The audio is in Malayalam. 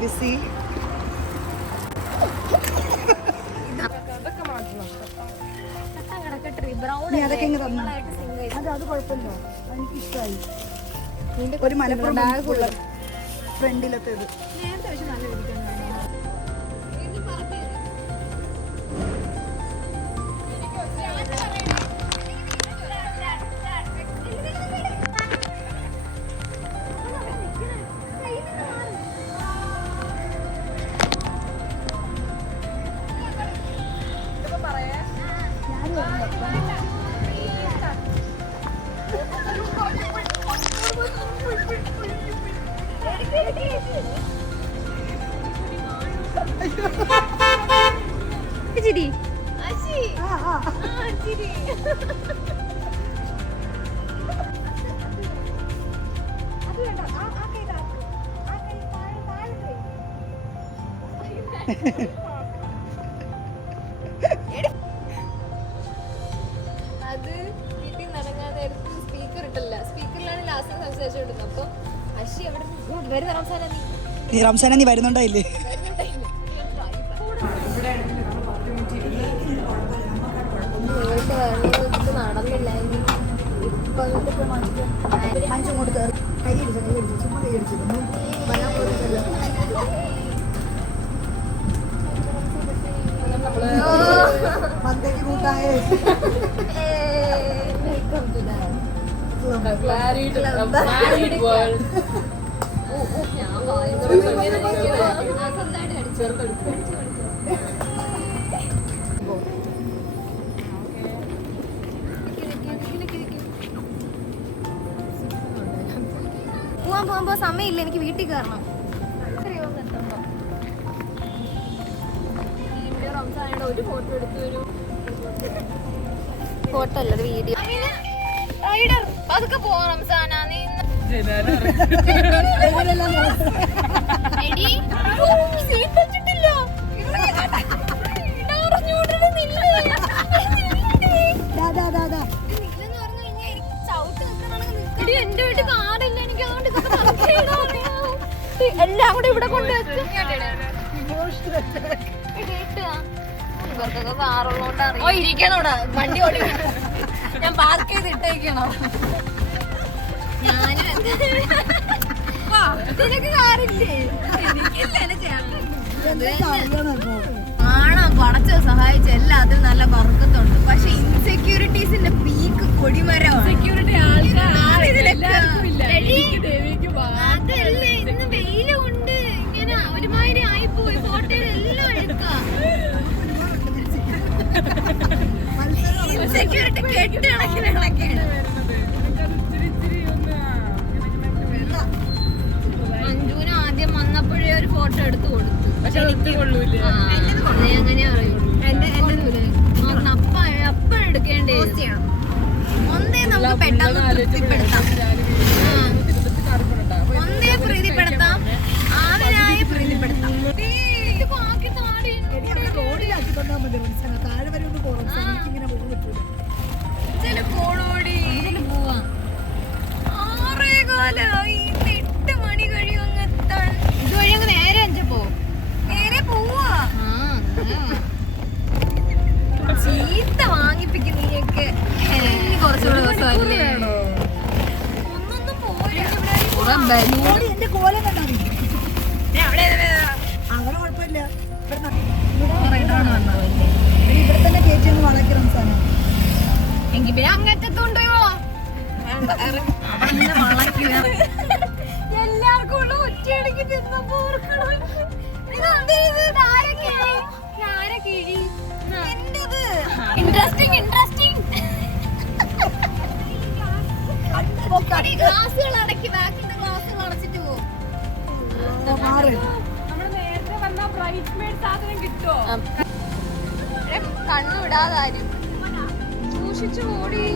ബിസി. അത് കുഴപ്പമില്ല, എനിക്കിഷ്ടമായി. ഒരു മലപ്പുറം ബാഗുള്ള ഫ്രണ്ടിലത്തേത് നേരത്തെ പക്ഷെ നല്ല ഇരിക്കുന്നു. ചിരി അത് വീട്ടിൽ നടങ്ങാൻ നേരത്ത് സ്പീക്കർ ഇട്ടല്ല, സ്പീക്കറിലാണ് ലാസ്റ്റ് സംസാരിച്ചോണ്ടിരുന്നത്. അപ്പൊ അശി എവിടെ വരുന്ന റംസാന നീ വരുന്നുണ്ടായില്ലേ? നടന്നില്ല. ഇപ്പൊ മനുഷ്യങ്ങോട്ട് കൈയടിച്ചു ചുമ്മാ കൈയടിച്ചു വരാൻ പോലുണ്ടല്ലോ. മന്ദയ്ക്ക് കൂട്ടായേ പോകുമ്പോ സമയമില്ല, എനിക്ക് വീട്ടിൽ കയറണം. ഒരു ഫോട്ടോ എടുത്തു, ഒരു ഫോട്ടോ അല്ല വീഡിയോ. റൈഡർ അതൊക്കെ പോവാം റംസാന. നീ എന്റെ വീട്ടിൽ കാറില്ല, എനിക്ക് അതുകൊണ്ട് എല്ലാം കൂടെ ഇവിടെ കൊണ്ടുവച്ചു. ഇവർക്കൊക്കെ കാറുള്ളോണ്ട് ഇരിക്കണോടാ, വണ്ടി ഓടി ഞാൻ പാർക്ക് ചെയ്ത് ഇട്ടേക്കണോ? നിനക്ക് കാറില്ലേ? കാണാം, പടച്ച് സഹായിച്ച എല്ലാത്തിനും നല്ല ബർക്കത്തുണ്ട്. പക്ഷെ ഇൻസെക്യൂരിറ്റീസിന്റെ പീക്ക് കൊടിമരമാണ്. അതല്ലേ ഇന്ന് വെയിലുണ്ട്, ഇങ്ങനെ ഒരുമാതിരി ആയിപ്പോയി. ഫോട്ടോയിലെല്ലാം എടുക്കാം. സെക്യൂരിറ്റി കെട്ട് കണക്കിനൊക്കെയാണ്. മഞ്ജുവിന് ആദ്യം വന്നപ്പോഴേ ഒരു ഫോട്ടോ എടുത്ത് കൊടുത്തു. അങ്ങനെ അപ്പ എടുക്കേണ്ടേ? ഒന്നേ നമുക്ക് പെട്ടെന്ന് തൃപ്തിപ്പെടുത്താം, ഒന്നേ പ്രീതിപ്പെടുത്താം, ആവിനായി പ്രീതിപ്പെടുത്താം. ഇതുവഴി അങ്ങ് നേരെ അഞ്ചപ്പോ നേരെ പോവാ. ചീത്ത വാങ്ങിപ്പിക്കും നീയൊക്കെ. കുറച്ചുകൂടെ ദിവസമല്ലേ, ഒന്നൊന്നും പോരാ. എന്റെ കോലം കണ്ടാ അവിടെ കുഴപ്പമില്ല. ഇവിടെ തന്നെ കയറ്റി വളക്കി റംസാന. എങ്കിൽ പിന്നെ അങ്ങറ്റത്തുണ്ടോ എല്ലാവർക്കും ഉള്ള ഒറ്റയടിക്ക് തിന്നപ്പോ ഇൻട്രസ്റ്റിംഗ് ഇൻട്രസ്റ്റിംഗ്. ഗ്ലാസുകൾ അടക്കി, ബാക്കിന്റെ ഗ്ലാസുകൾ അടച്ചിട്ട് പോകും. കണ്ണു വിടാതെ സൂക്ഷിച്ചു ഓടി.